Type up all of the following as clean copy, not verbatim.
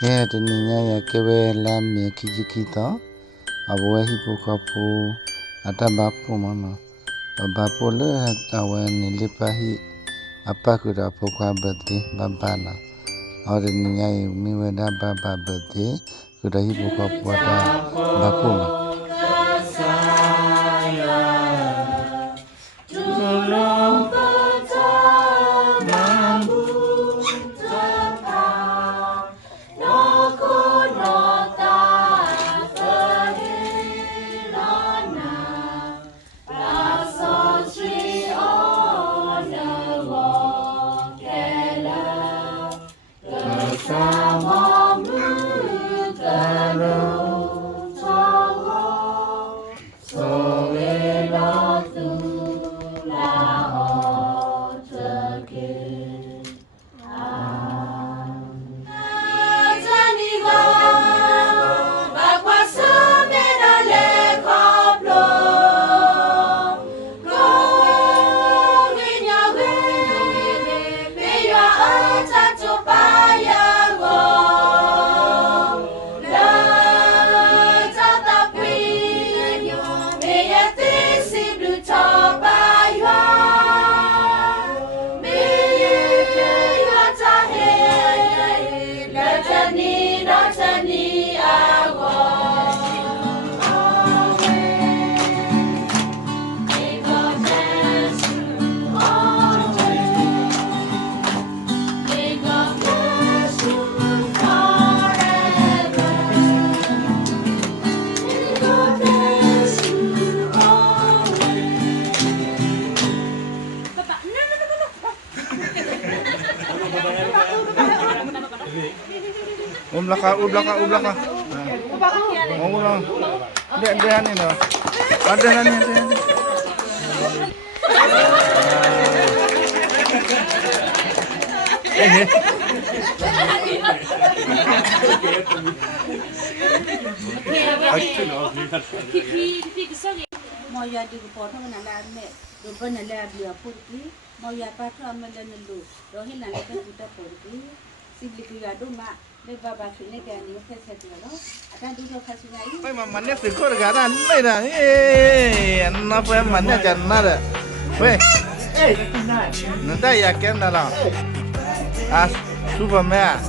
the niña ya que ve la mi kijikito, abuela hipocapu, atabapu mama, babapu le awen nilipahi, apakura poka birthday, babana. Or the niña mi weda baba birthday, kuda hipocapu ata bapuma. Ublaka. Oh, ulang. Dia ni no. Ada ni. Mau ya di potong nalar me, doban nalar dia putri, mau ya patro amalan nelu, rohin nalar kita putri, sibli ya doma, beba bakune gani feseti lo, ada dua kasih lagi. Oi mamanya sikor gara lai dah. Anak apa mamanya jangan dah. Weh. Nanti ya kan dah lah. Superman.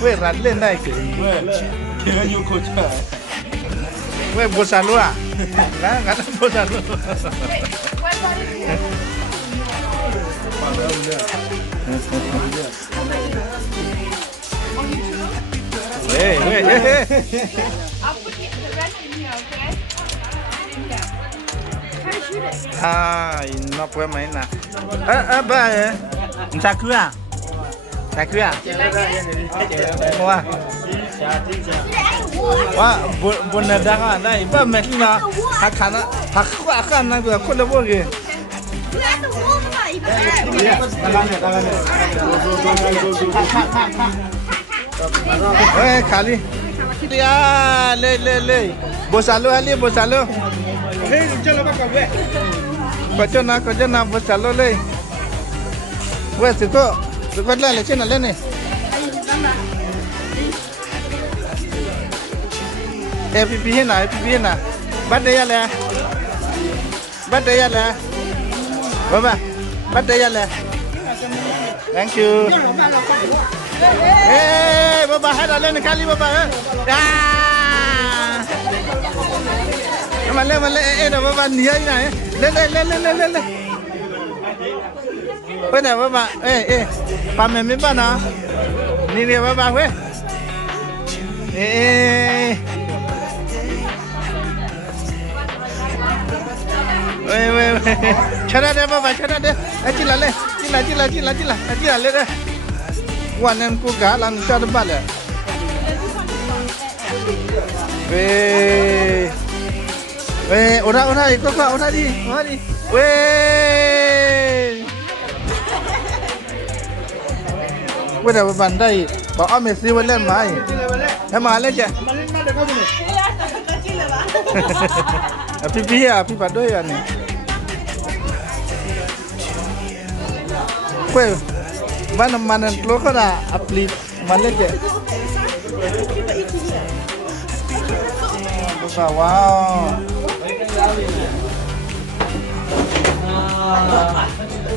Weh ralen dah ke. Jangan nyukur je. Weh bosan lu ah. Kan bosan lu. Hey. I'll put the rest in here, okay? In here. Try to shoot it. No puede más nada. Va, ¿Sakura? ¿Sakura? Wah. Wah, benar dah kan? Ibu mesti nak hak akan nak aku lepas ke? Kali. Ya, le. Bosalo ali, bosalo. Kau nak bosalo le. Weh, suka lah leceh nak le ni. Pipi na. Bade ya le. Baba, bade ya le. Thank you. Baba, ada le kali baba. Male, dah baba ni aja ni. Le. Mana baba? Pamer apa na? Ni baba weh. Weh. Cara dia baba, cara dia. Cila le. Wanan ku galang cara balik. Ora ikut pak, ora di. Dah berpandai. Bawa mesti boleh mai. Emang ada je. Api padoy ni. Kue mana lo kena apli Mana je? Buka wow.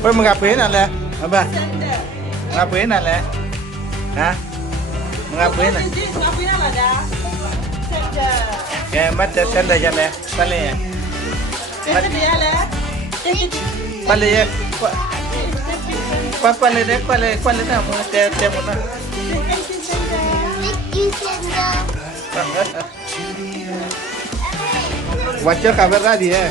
Oi mengapain anda? Apa? Ngapain anda? Hah? Mengapain? Ngapain ada? Ya, mata senda jale. Pale ya. Dia lah. Pale ya. Pale deh, pale dah. Mau te mana? Baca kabar tadi ya.